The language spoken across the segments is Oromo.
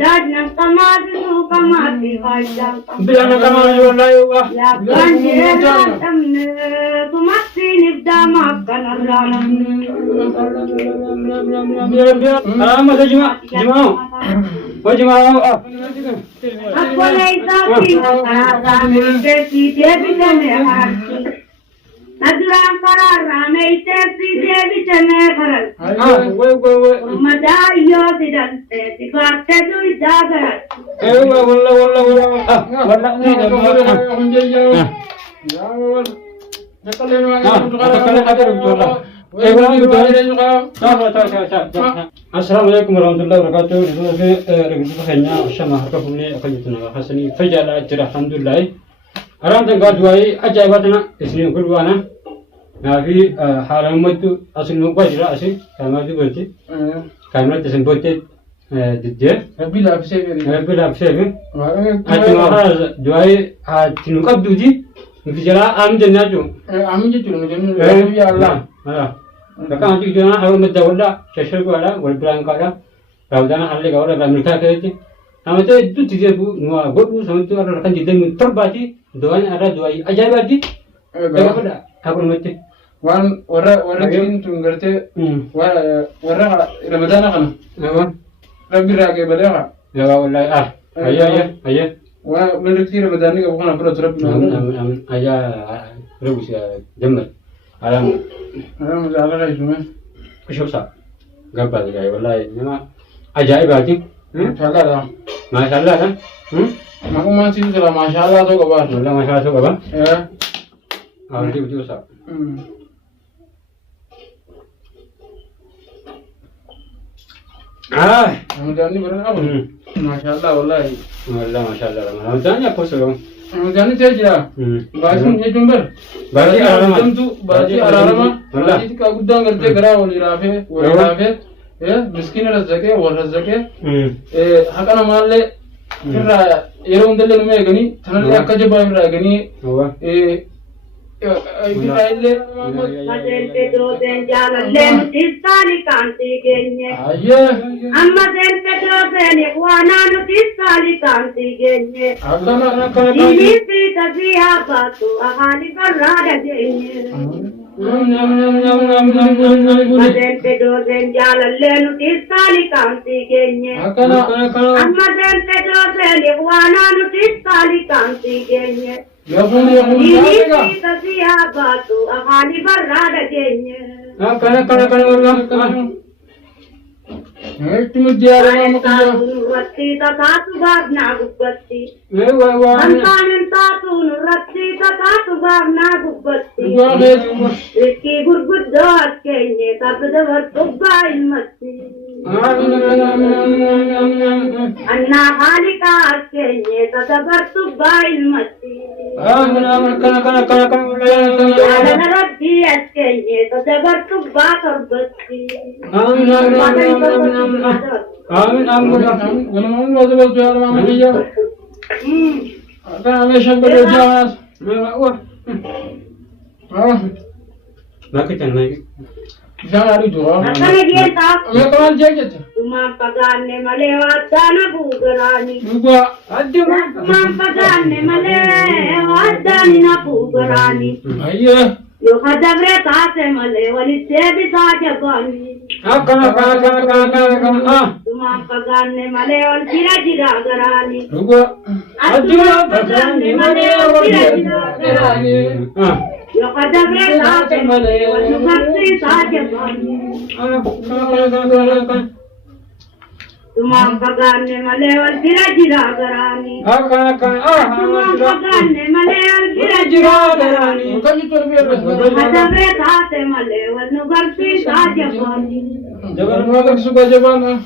Dadna kamadu kamati kajam. Bilang kamadu wallahi wa. Ya kanjera tamne kumati nibda makan arana. Biar masa juma. Oh juma. Aku leisa kara mete si devi jane harti. Naduran kara mete si devi jane haral. Woi. Madayo sidante tikarte du jagar. Wallah Assalamualaikum warahmatullahi wabarakatuh. Hanya sama harga punya akan dituna hasani fajala ajra alhamdulillah. Aram tengah duai ajabatna isni kurwana. Nafi haram matu asinu bajra asih kama tu berarti. Kama tu sembotet dijje. Bila absevi. Atma duai tinukab duji. Bijala am jannatu. Amin je turun je ya Allah. Kakak anjing jangan harum berjawab sesal gua ada, gua bilang kau ada, kau jangan hal lagi kau ada mereka kerja. Nama itu tidak bu, nuah gua bu sama itu ada kan jadi terbati, doanya ada doa ajaib aja. Apa dah? Apa macam? Wan orang kini tu ngerti, orang Ramadan kan? Apa? Rabbi raga balik. Ya Allah ayah. Wah mengerti Ramadan ni kau kan apa terus? Amin ayah, rebus ya jembat. Alam Masalah lah itu mah. Kusyosa, gampang ya, wallahi. Memang ajaib aja. Masalah dah. Masalah kan? Aku masih tu lah masalah tu kabar. Wallahi masalah tu apa? Ya. Betul sah. Ramadan ni berapa? Masalah wallahi. Wallahi masalah. Ramadan apa sih? Ramadan ni saja. Baju ni jumber. Baju arama. Baju arama. Baju ka gudang ngerti gara wali rafe. Ya, miskin razake, wal razake. Hakana malle. Kira yerum dalle me gani, thanale akaje ba me gani. Maden Pedro den jalan lem tisali kanti genye. Amma den Pedro den ikhwana nu tisali kanti genye. Ini sita siya batu ahali barada genye. Maden Pedro den jalan lem tisali kanti genye. Amma den Pedro den ikhwana nu tisali kanti genye. Ini kita siap batu, ahali berada genye. Kana wallah. Itu dia orang Satu nurati, satu bab nagubati. Mantanen satu nurati, satu bab nagubati. Iki gurgud dot genye, tapi dapat tubain mati. Anna halika genye, dapat tubain mati. Kana Ada narati genye, dapat tubakar bati. Amin. Nakita naik. Jangan itu. Makanya dia tak. Kawan jaget. Cuma pagane melewat sana bugarani. Juga. Cuma pagane melewat sana bugarani. Ayah. Yo kadabre taate melewali sebi saja bani. Kana. Cuma pagane melewal jira garani. Juga. Cuma pagane melewal jira garani. Yo kadabre taate melewal nukasi saja bani. Cuma pagane melewal jira garani. Cuma pagane melewal jira garani. Bukan itu biar. Kadabre taate melewal nukasi saja bani. Jangan makan suka jaban.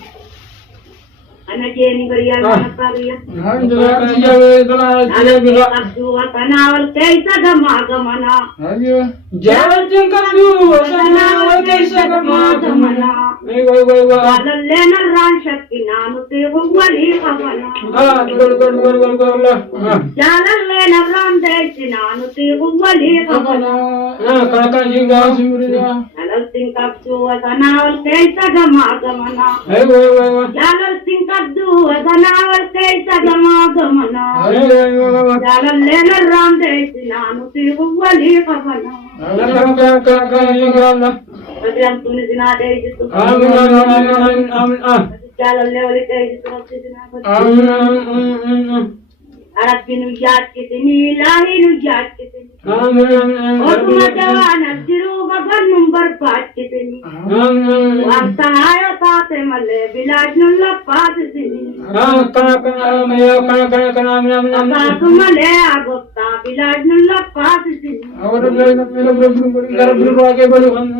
Anak jeni berial anak kalian. Jangan jawe kena Anak abdua kanawal kaisa gamana. Ayah. Jalan jengkak dua sana kaisa gamana. Alam lena ran shakina nuti wali khabana. Jalan lena ran desina nuti wali khabana. Alam tingkap dua kanawal kaisa gamana. Jalan tingkap abdu asana wal kaisa gama gamana jalan lena ramde sinanu tiru wali kafana Adrian tuni sinade jitu amin jalan le wali kaisa sinanu Arab binu yad kitni lahi nu yad kitni Otuma jawana siru bagan number 5 kitni Waqta ayo taate malle bilaj nulla paat sini kana Apaatu malle agotta bilaj nulla paat sini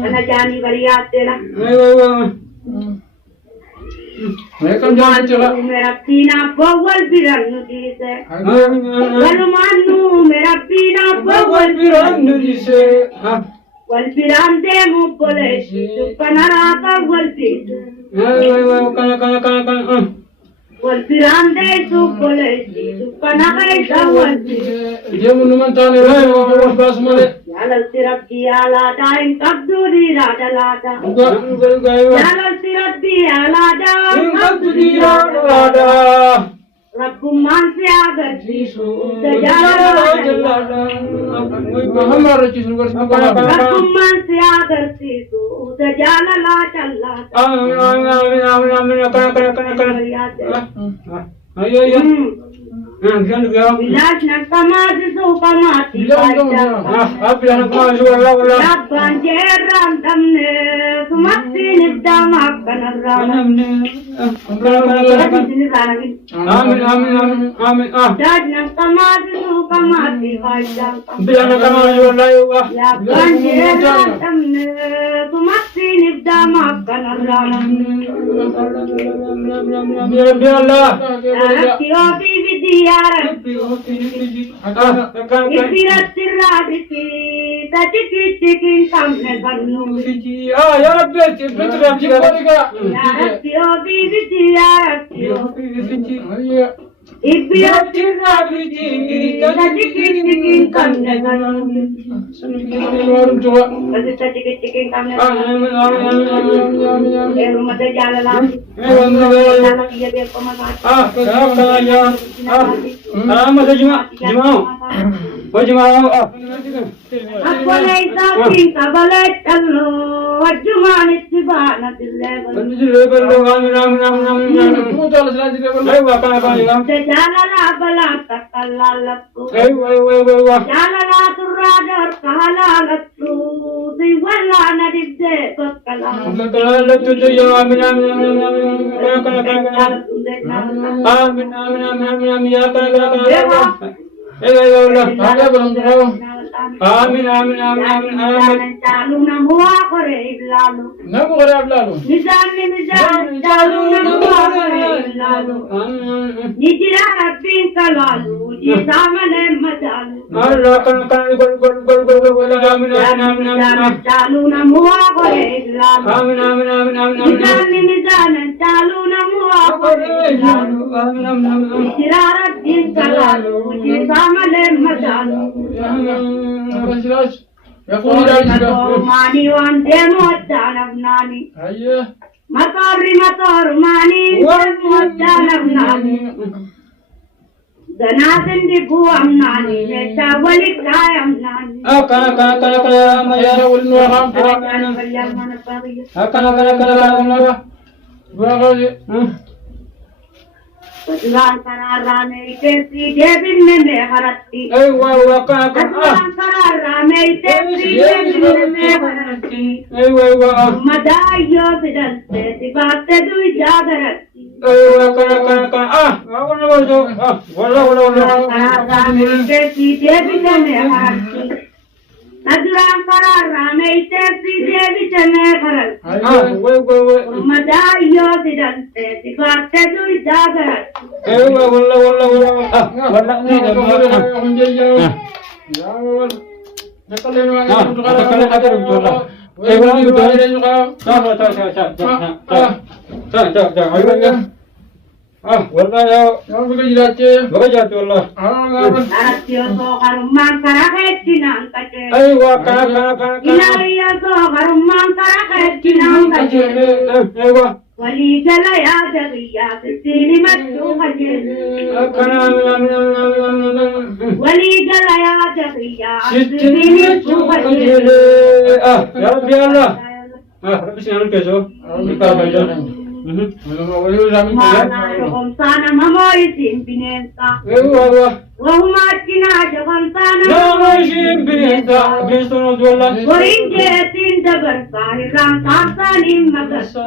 Kana jani bari yaad tera मेरा पीना बवल बिरन्नु दिसे बलमानु मेरा पीना बवल बिरन्नु दिसे वल बिरांदे मुबले सुपनाराता वल दिसे वल बिरांदे सुबले सुपनाराता वल दिसे ये मुनुमंताने रे बस मले यालल सिरप किया लाटा इन कब्दूरी लाटा लाटा यालल सिरप किया लाटा इन कब्दूरी लाटा रकुमान से आगर जीसु सजाला हमारा चीज़ नुकर रकुमान से आगर जीसु सजाला लाटा लाटा Vilas na kamad so kamati banjeran tamne sumati nidama kanarana amin dad na kamad so kamati banjeran tamne sumati nidama kanarana Ifirat sirabiti, tati kamne bannu. Ya Rabbi, Rabbi, Ya Rabbi, ya Rabbi. Ifirat sirabiti, tati kamne bannu. Tati kamne bannu. Rumah jalan Amin Calu namu akore iblalu. Namu kore iblalu. Nizam calu namu akore iblalu. Nijira rabbin kalalu. Jisamane majalu. Allah kan amin Calu namu akore iblalu. Amin Nizam calu namu akore iblalu. Nijira rabbin kalalu. Jisamane majalu. Mani wan demo danam nani. Aye. Matori mani danam nani. Ganasin di buam nani. Neta walik kayam nani. Maya ulun waham pura. Tujuan kararane itensi devin me harati. Kararane itensi devin me harati. Madayo sidante sibate dui jagarati. Kararane itensi devin me harati. Tujuan kararane itensi devin me harati. Madayo sidante sibate dui jagarati. ولي جل يا دغيا تسيني مدوخة ولي جل يا دغيا تسيني مدوخة يا رب يا الله رب سيانو كيسو mana jogom sana mamoi simpinenta wahuma kina jogom sana mamoi simpinenta bisono dola korinje tinda bersani rang tasa ni magasa